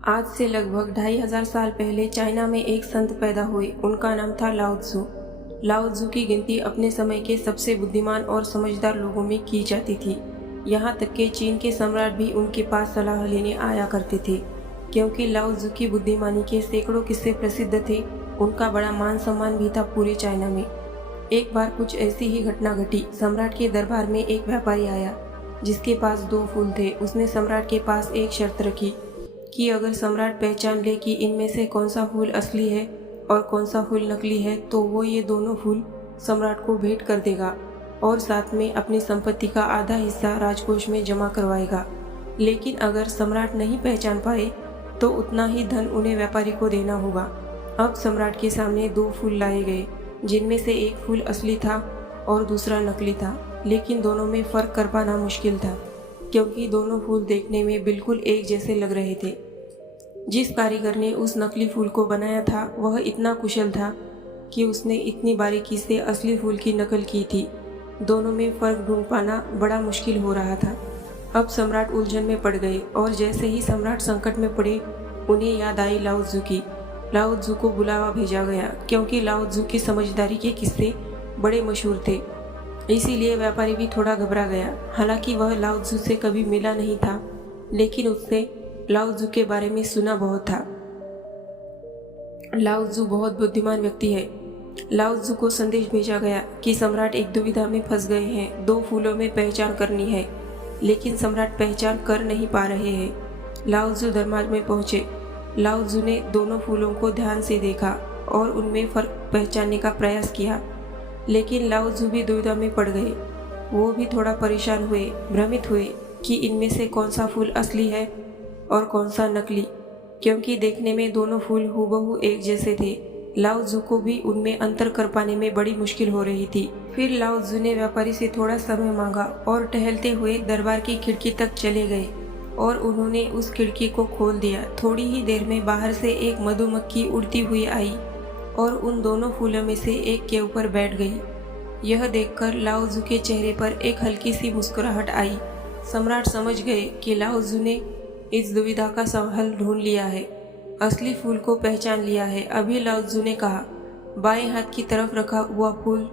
आज से लगभग 2500 साल पहले चाइना में एक संत पैदा हुए। उनका नाम था लाओ त्सु। लाओ त्सु की गिनती अपने समय के सबसे बुद्धिमान और समझदार लोगों में की जाती थी। यहाँ तक कि चीन के सम्राट भी उनके पास सलाह लेने आया करते थे, क्योंकि लाओ त्सु की बुद्धिमानी के सैकड़ों किस्से प्रसिद्ध थे। उनका बड़ा मान सम्मान भी था पूरे चाइना में। एक बार कुछ ऐसी ही घटना घटी। सम्राट के दरबार में एक व्यापारी आया जिसके पास 2 फूल थे। उसने सम्राट के पास एक शर्त रखी कि अगर सम्राट पहचान ले कि इनमें से कौन सा फूल असली है और कौन सा फूल नकली है, तो वो ये दोनों फूल सम्राट को भेंट कर देगा और साथ में अपनी संपत्ति का आधा हिस्सा राजकोष में जमा करवाएगा। लेकिन अगर सम्राट नहीं पहचान पाए तो उतना ही धन उन्हें व्यापारी को देना होगा। अब सम्राट के सामने 2 फूल लाए गए, जिनमें से एक फूल असली था और दूसरा नकली था। लेकिन दोनों में फ़र्क कर पाना मुश्किल था, क्योंकि दोनों फूल देखने में बिल्कुल एक जैसे लग रहे थे। जिस कारीगर ने उस नकली फूल को बनाया था वह इतना कुशल था कि उसने इतनी बारीकी से असली फूल की नकल की थी। दोनों में फ़र्क ढूंढ पाना बड़ा मुश्किल हो रहा था। अब सम्राट उलझन में पड़ गए और जैसे ही सम्राट संकट में पड़े, उन्हें याद आई लाओ त्सु की। लाओ त्सु को बुलावा भेजा गया, क्योंकि लाओ त्सु की समझदारी के किस्से बड़े मशहूर थे। इसीलिए व्यापारी भी थोड़ा घबरा गया। हालांकि वह लाओ त्सु से कभी मिला नहीं था, लेकिन उसने लाओ त्सु के बारे में सुना बहुत था। लाओ त्सु बहुत बुद्धिमान व्यक्ति है। लाओ त्सु को संदेश भेजा गया कि सम्राट एक दुविधा में फंस गए हैं। 2 फूलों में पहचान करनी है, लेकिन सम्राट पहचान कर नहीं पा रहे हैं। लाओ त्सु दरबार में पहुंचे। लाओ त्सु ने दोनों फूलों को ध्यान से देखा और उनमें फ़र्क पहचानने का प्रयास किया, लेकिन लाओ त्सु भी दुविधा में पड़ गए। वो भी थोड़ा परेशान हुए, भ्रमित हुए कि इनमें से कौन सा फूल असली है और कौन सा नकली, क्योंकि देखने में दोनों फूल हूबहू एक जैसे थे। लाओ त्सु को भी उनमें अंतर कर पाने में बड़ी मुश्किल हो रही थी। फिर लाओ त्सु ने व्यापारी से थोड़ा समय मांगा और टहलते हुए दरबार की खिड़की तक चले गए और उन्होंने उस खिड़की को खोल दिया। थोड़ी ही देर में बाहर से एक मधुमक्खी उड़ती हुई आई और उन दोनों फूलों में से एक के ऊपर बैठ गई। यह देखकर लाओ त्सु के चेहरे पर एक हल्की सी मुस्कुराहट आई। सम्राट समझ गए कि लाओ त्सु ने इस दुविधा का हल ढूंढ लिया है, असली फूल को पहचान लिया है। अभी लाओ त्सु ने कहा, बाएं हाथ की तरफ रखा हुआ फूल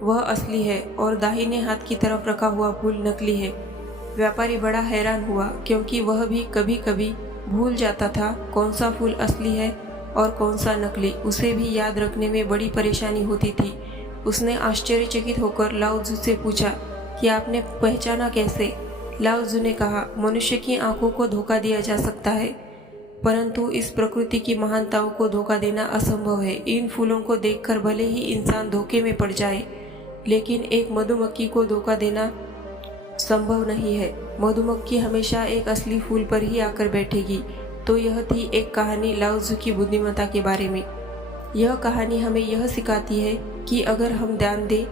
वह असली है और दाहिने हाथ की तरफ रखा हुआ फूल नकली है। व्यापारी बड़ा हैरान हुआ, क्योंकि वह भी कभी कभी भूल जाता था कौन सा फूल असली है और कौन सा नकली। उसे भी याद रखने में बड़ी परेशानी होती थी। उसने आश्चर्यचकित होकर लाओ त्सु से पूछा कि आपने पहचाना कैसे? लाओ त्सु ने कहा, मनुष्य की आंखों को धोखा दिया जा सकता है, परंतु इस प्रकृति की महानताओं को धोखा देना असंभव है। इन फूलों को देखकर भले ही इंसान धोखे में पड़ जाए, लेकिन एक मधुमक्खी को धोखा देना संभव नहीं है। मधुमक्खी हमेशा एक असली फूल पर ही आकर बैठेगी। तो यह थी एक कहानी लाओ त्सु की बुद्धिमत्ता के बारे में। यह कहानी हमें यह सिखाती है कि अगर हम ध्यान दें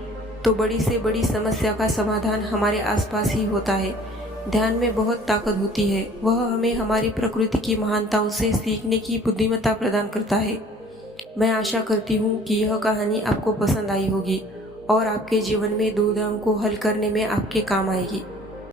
तो बड़ी से बड़ी समस्या का समाधान हमारे आसपास ही होता है। ध्यान में बहुत ताकत होती है। वह हमें हमारी प्रकृति की महानताओं से सीखने की बुद्धिमत्ता प्रदान करता है। मैं आशा करती हूँ कि यह कहानी आपको पसंद आई होगी और आपके जीवन में दुविधाओं को हल करने में आपके काम आएगी।